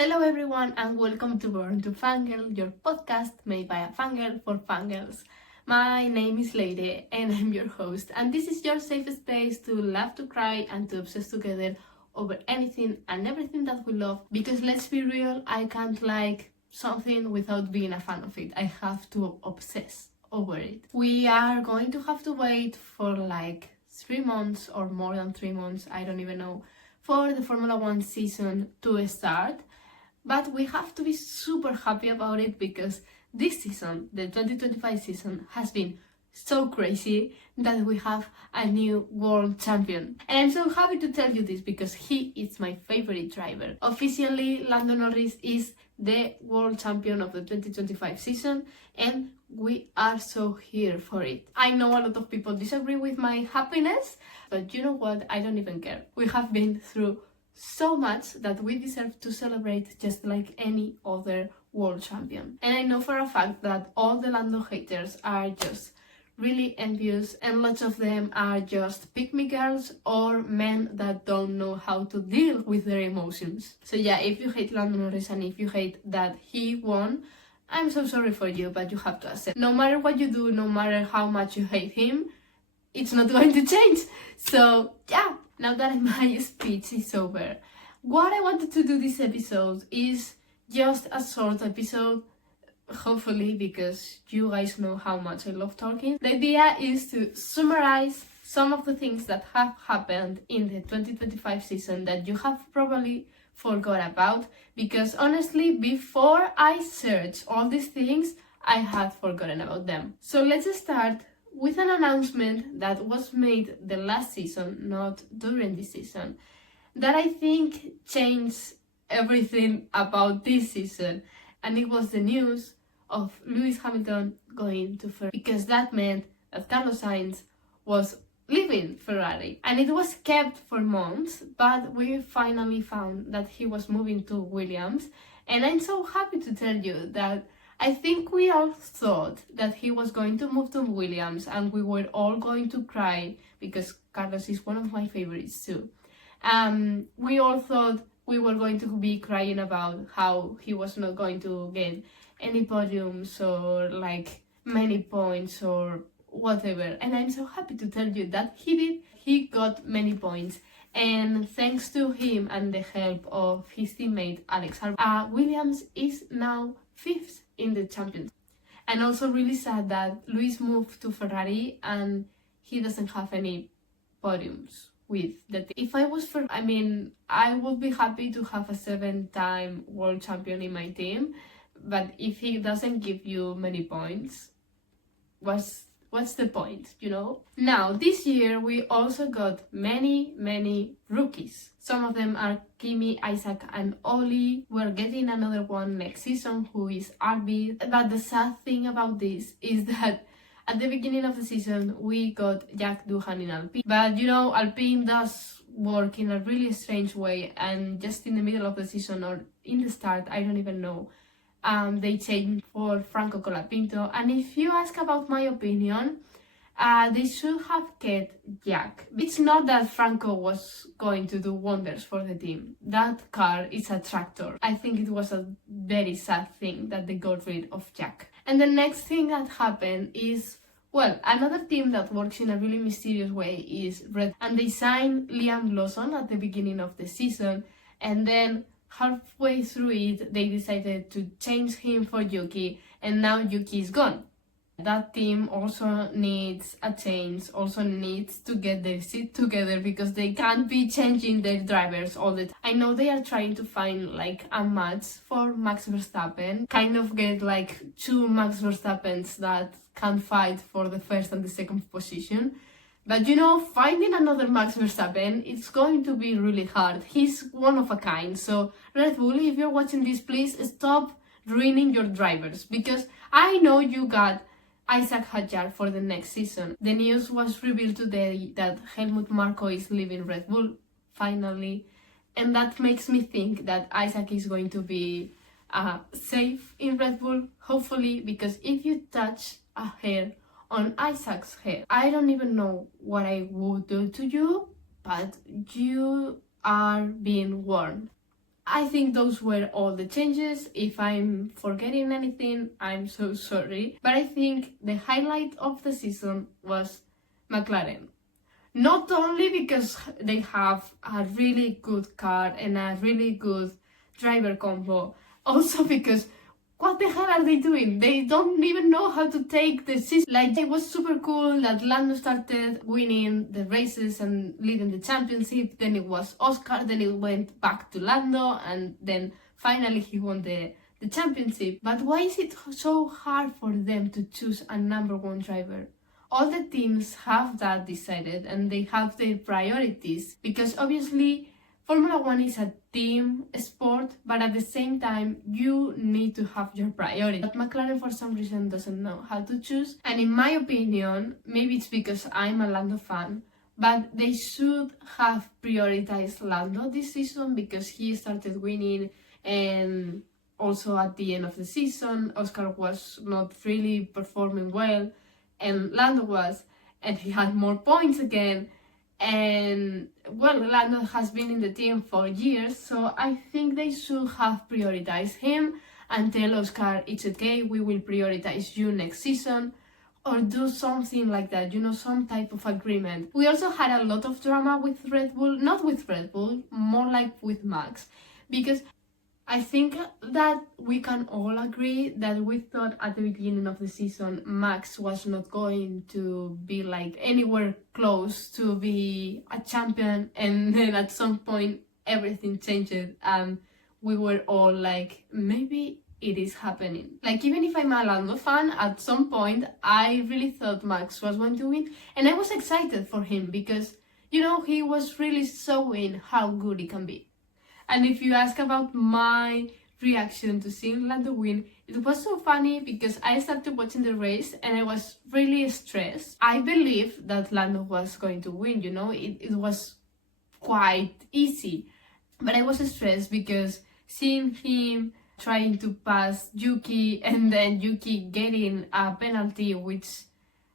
Hello everyone and welcome to Born to Fangirl, your podcast made by a fangirl for fangirls. My name is Leire and I'm your host, and this is your safe space to laugh, to cry and to obsess together over anything and everything that we love, because let's be real, I can't like something without being a fan of it. I have to obsess over it. We are going to have to wait for like 3 months or more than 3 months, I don't even know, for the Formula 1 season to start. But we have to be super happy about it because this season, the 2025 season, has been so crazy that we have a new world champion. And I'm so happy to tell you this because he is my favorite driver. Officially, Lando Norris is the world champion of the 2025 season and we are so here for it. I know a lot of people disagree with my happiness, but you know what? I don't even care. We have been through so much that we deserve to celebrate just like any other world champion. And I know for a fact that all the Lando haters are just really envious, and lots of them are just pick-me girls or men that don't know how to deal with their emotions. So yeah, if you hate Lando Norris and if you hate that he won, I'm so sorry for you, but you have to accept. No matter what you do, no matter how much you hate him, it's not going to change. So yeah, now that my speech is over, what I wanted to do this episode is just a short episode, hopefully, because you guys know how much I love talking. The idea is to summarize some of the things that have happened in the 2025 season that you have probably forgot about, because honestly, before I searched all these things, I had forgotten about them. So let's start with an announcement that was made the last season, not during this season, that I think changed everything about this season. And it was the news of Lewis Hamilton going to Ferrari, because that meant that Carlos Sainz was leaving Ferrari. And it was kept for months, but we finally found that he was moving to Williams. And I'm so happy to tell you that I think we all thought that he was going to move to Williams and we were all going to cry because Carlos is one of my favorites too. We all thought we were going to be crying about how he was not going to get any podiums or like many points or whatever. And I'm so happy to tell you that he did. He got many points. And thanks to him and the help of his teammate Alex Albon, Williams is now 5th in the championship. And also really sad that Lewis moved to Ferrari and he doesn't have any podiums with the team. If I was I would be happy to have a 7-time world champion in my team, but if he doesn't give you many points, what's the point, you know? Now, this year we also got many rookies. Some of them are Kimi, Isaac and Oli. We're getting another one next season who is RB. But the sad thing about this is that at the beginning of the season we got Jack Doohan in Alpine. But you know, Alpine does work in a really strange way, and just in the middle of the season or in the start, I don't even know, they changed for Franco Colapinto. And if you ask about my opinion, they should have kept Jack. It's not that Franco was going to do wonders for the team. That car is a tractor. I think it was a very sad thing that they got rid of Jack. And the next thing that happened is, well, another team that works in a really mysterious way is Red. And they signed Liam Lawson at the beginning of the season, and then halfway through it, they decided to change him for Yuki, and now Yuki is gone. That team also needs a change, also needs to get their shit together because they can't be changing their drivers all the time. I know they are trying to find like a match for Max Verstappen, kind of get like 2 Max Verstappens that can fight for the first and the second position. But you know, finding another Max Verstappen, it's going to be really hard. He's one of a kind. So Red Bull, if you're watching this, please stop ruining your drivers, because I know you got Isaac Hadjar for the next season. The news was revealed today that Helmut Marko is leaving Red Bull, finally. And that makes me think that Isaac is going to be safe in Red Bull, hopefully, because if you touch a hair on Isaac's hair, I don't even know what I would do to you, but you are being warned. I think those were all the changes. If I'm forgetting anything, I'm so sorry. But I think the highlight of the season was McLaren. Not only because they have a really good car and a really good driver combo, also because what the hell are they doing? They don't even know how to take the season. Like, it was super cool that Lando started winning the races and leading the championship. Then it was Oscar, then it went back to Lando, and then finally he won the championship. But why is it so hard for them to choose a number one driver? All the teams have that decided and they have their priorities, because obviously Formula One is a team sport, but at the same time you need to have your priorities. But McLaren for some reason doesn't know how to choose, and in my opinion, maybe it's because I'm a Lando fan, but they should have prioritized Lando this season because he started winning, and also at the end of the season Oscar was not really performing well and Lando was, and he had more points again. And well, Lando has been in the team for years, so I think they should have prioritized him and tell Oscar, it's okay, we will prioritize you next season, or do something like that, you know, some type of agreement. We also had a lot of drama with Red Bull, not with Red Bull, more like with Max, because I think that we can all agree that we thought at the beginning of the season Max was not going to be like anywhere close to be a champion, and then at some point everything changed and we were all like, maybe it is happening. Like, even if I'm a Lando fan, at some point I really thought Max was going to win, and I was excited for him because, you know, he was really showing how good he can be. And if you ask about my reaction to seeing Lando win, it was so funny because I started watching the race and I was really stressed. I believed that Lando was going to win, you know, it was quite easy. But I was stressed because seeing him trying to pass Yuki and then Yuki getting a penalty, which,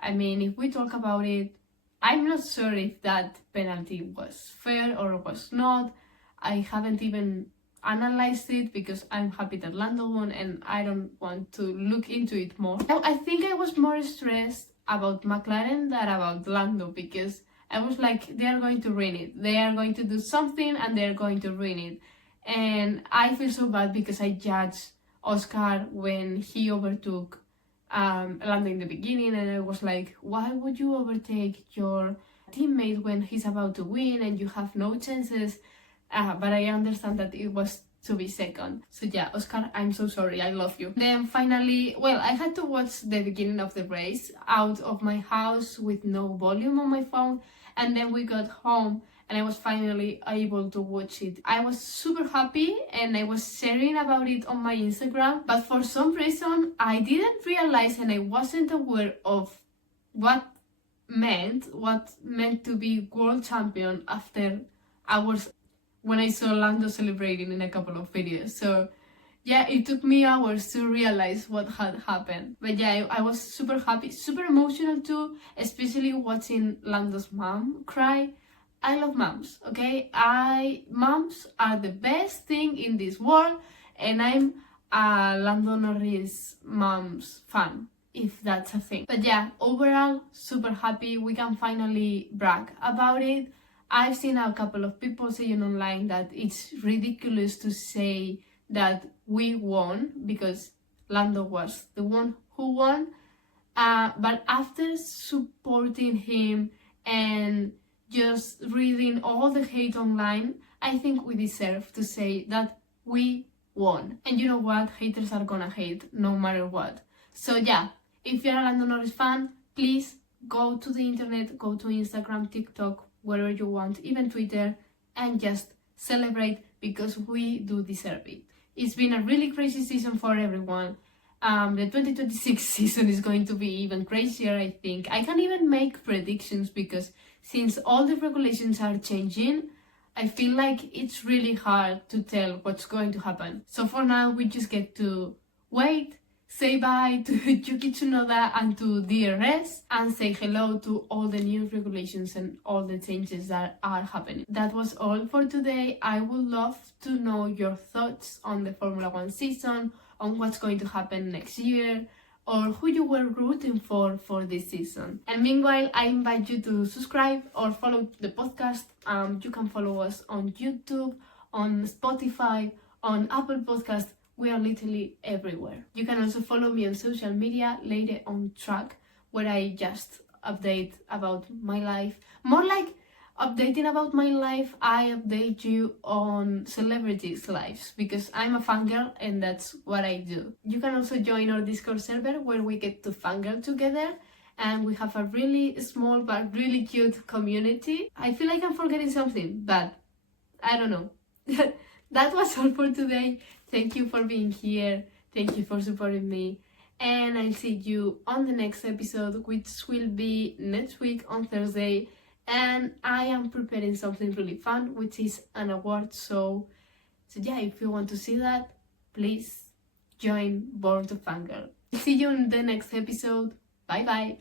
I mean, if we talk about it, I'm not sure if that penalty was fair or was not. I haven't even analyzed it because I'm happy that Lando won and I don't want to look into it more. I think I was more stressed about McLaren than about Lando, because I was like, they are going to ruin it. They are going to do something and they're going to ruin it. And I feel so bad because I judged Oscar when he overtook Lando in the beginning, and I was like, why would you overtake your teammate when he's about to win and you have no chances? But I understand that it was to be second. So yeah, Oscar, I'm so sorry, I love you. Then finally, well, I had to watch the beginning of the race out of my house with no volume on my phone, and then we got home and I was finally able to watch it. I was super happy and I was sharing about it on my Instagram, but for some reason I didn't realize and I wasn't aware of what meant to be world champion after hours when I saw Lando celebrating in a couple of videos. So yeah, it took me hours to realize what had happened. But yeah, I was super happy, super emotional too, especially watching Lando's mom cry. I love moms, okay? Moms are the best thing in this world, and I'm a Lando Norris mom's fan, if that's a thing. But yeah, overall, super happy. We can finally brag about it. I've seen a couple of people saying online that it's ridiculous to say that we won because Lando was the one who won. But after supporting him and just reading all the hate online, I think we deserve to say that we won. And you know what? Haters are gonna hate no matter what. So yeah, if you're a Lando Norris fan, please go to the internet, go to Instagram, TikTok, wherever you want, even Twitter, and just celebrate because we do deserve it. It's been a really crazy season for everyone. The 2026 season is going to be even crazier, I think. I can't even make predictions because since all the regulations are changing, I feel like it's really hard to tell what's going to happen. So for now, we just get to wait, say bye to Yuki Tsunoda and to DRS, and say hello to all the new regulations and all the changes that are happening. That was all for today. I would love to know your thoughts on the Formula 1 season, on what's going to happen next year, or who you were rooting for this season. And meanwhile, I invite you to subscribe or follow the podcast. You can follow us on YouTube, on Spotify, on Apple Podcasts. We are literally everywhere. You can also follow me on social media, Leire on Track, where I just update about my life. More like updating about my life, I update you on celebrities' lives because I'm a fangirl and that's what I do. You can also join our Discord server where we get to fangirl together, and we have a really small but really cute community. I feel like I'm forgetting something, but I don't know. That was all for today. Thank you for being here. Thank you for supporting me. And I'll see you on the next episode, which will be next week on Thursday. And I am preparing something really fun, which is an award show. So yeah, if you want to see that, please join Born to Fangirl. See you in the next episode. Bye bye.